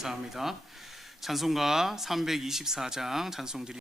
감사합니다. 찬송가 324장 찬송 드립니다.